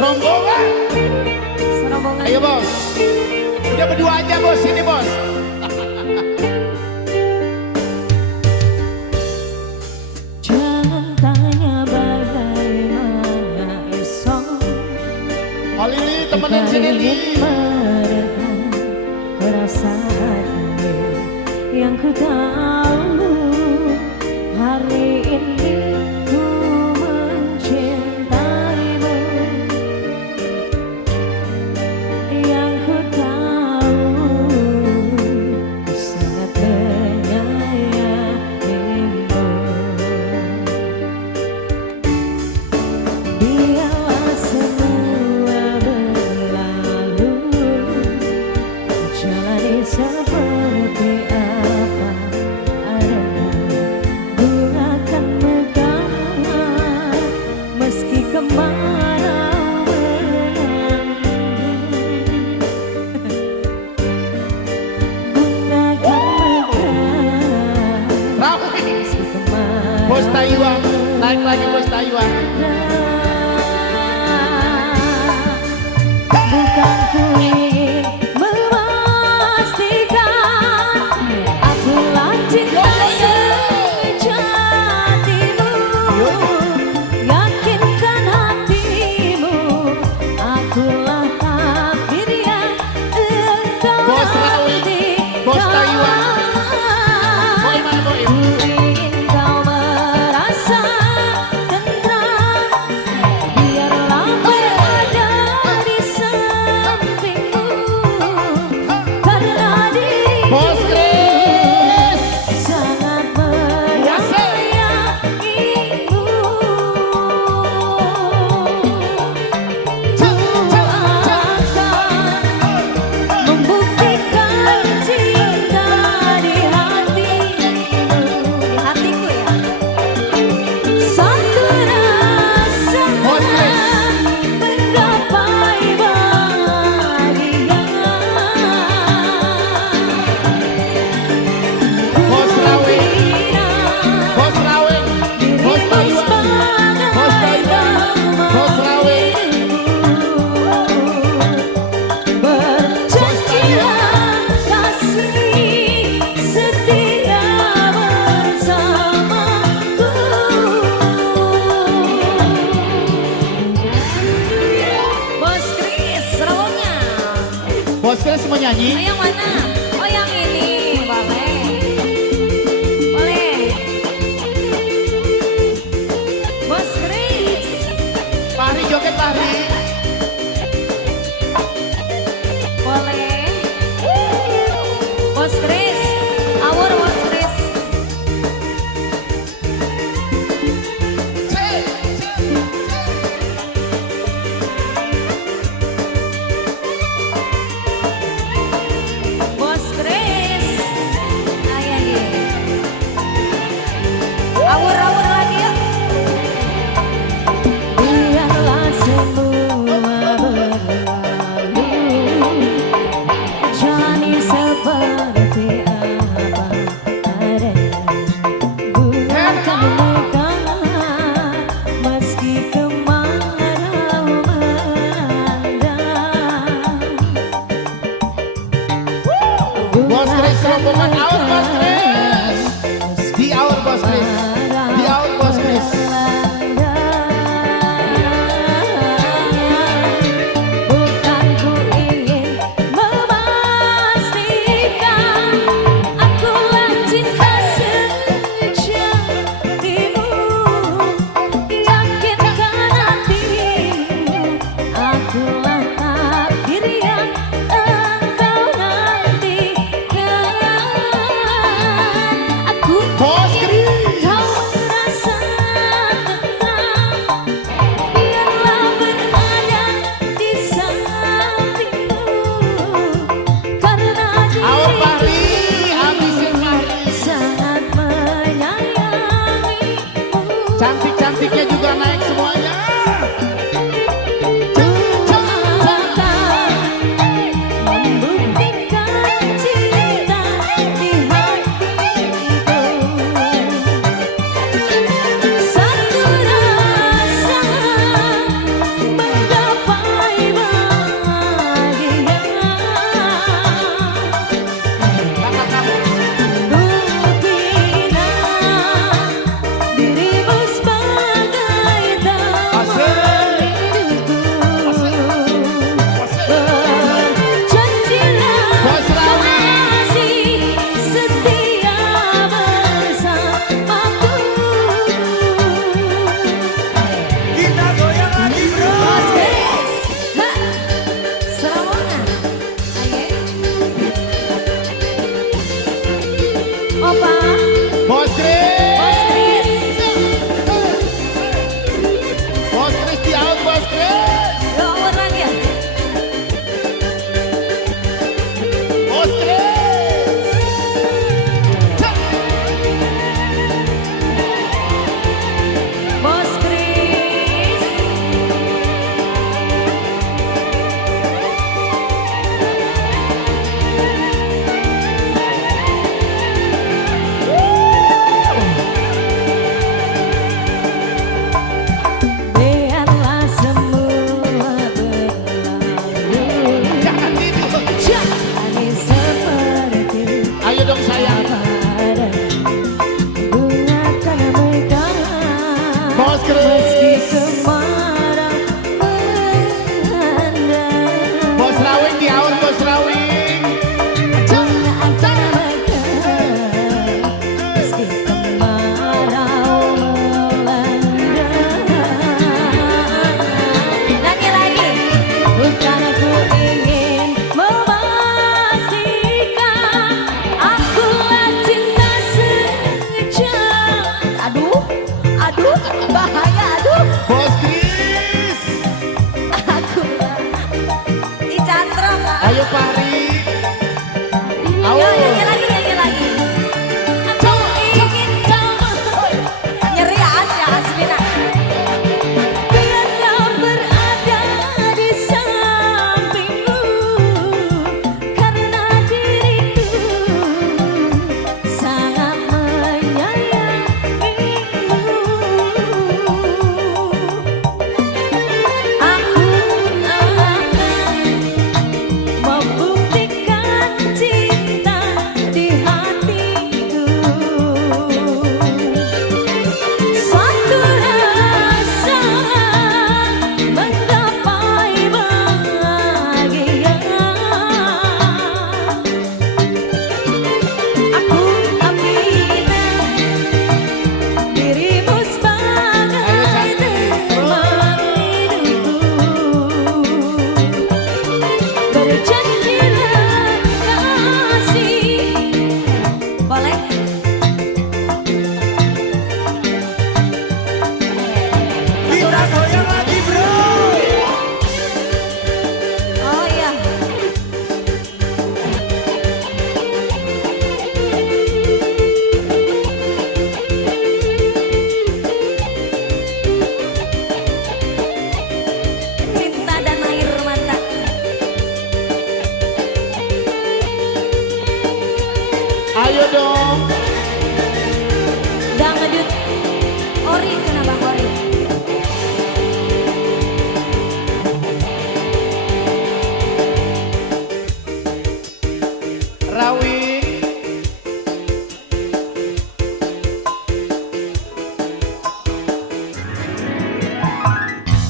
Serombongan. Serombongan. Ayo bos. Udah berdua aja bos, ini bos. Jangan tanya bagaimana esok. Oh Lili, temenin si Lili. Perasaan yang ku tahu hari ini ku mencintaimu, yang ku tahu ku sangat menyayangimu. Biarlah semua berlalu, jalani seperti apa adanya. Bunga akan mekar meski kemarau melanda. Bunga akan mekar meski kemarau. Bos Taiwan, naik lagi bos Taiwan. Bukan ku ingin memastikan akulah cinta sejatimu, yakinkan hatimu akulah takdir yang engkau Bos Rawi, bos Taiwan. Boy mana boy? Ku ingin kau merasa tentram, biarlah berada di sampingmu, karena diriku Bos Chris. sangat menyayangimu. Ku akan membuktikan cinta di hatiku ya. Satu rasa Bos Chris. menggapai bahagia. Bos Rawi, Kukira bos Rawi, bos Taiwan, bos Taiwan, bos Rawi. Berjanjilah kasih setia bersamaku. Bos Chris, rawangnya. Bos Chris mau nyanyi? Yang mana? Oh yang ini, boleh. Boleh. Bos Chris. Fahri joget Fahri. Boleh. Bos Chris, awur Bos Chris. Bos Chris. Ayo ayo. Awur lagi yuk. Biarlah semua berlalu, jalani seperti apa adanya. Bunga akan mekar meski kemarau melanda. Bos Chris rombongan aur bos Chris. Di aur bos Chris. Di aur bos Chris. Bukan ku ingin memastikan akulah cinta sejatimu, yakinkan hatimu akulah takdir yang engkau nantikan. Aku Bos Chris. kau merasa tentram, biarlah berada di sampingmu, karena Aur Fahri, diriku habisin Fahri. sangat menyayangimu. Cantik-cantiknya juga naik semuanya. Akan membuktikan cinta di hatiku. Satu rasa menggapai Opa, Bos Kris. Bos Kris. Bos Kris di out, Bos Kris. Yo, awal lagi ya. Bos Kris. Bos Kris. Biarlah semua berlalu. Jangan gitu. Jalani seperti Ayo dong sayang. bunga tanah mekar. Bos Kris. Meski kemarau melanda. Bos Rawing di out, Bos Rawing. Bunga akan mekar. Meski kemarau melanda. Nyanyi lagi. Bukan aku ingin memastikan akulah cinta sejam. Aduh, aduh, bahaya, aduh. Bos Kris. Akulah Icantro, Kak. Ayo Pari. Yo, nyanyi lagi, nyanyi lagi. Aku ingin kamu. Nyeri ya Asmina. Biarlah berada di sampingmu, karena diriku sangat menyayangimu. Aku akan membuktikan cinta di hatiku. Suatu rasa menggapai bahagia. Aku Amina, dirimu sebagai teman hidupku. Berjanjilah kasih. Boleh? Kita goyang lagi bro. Oh iya. Cinta dan air mata. Ayo dong. Dangdut ori kenapa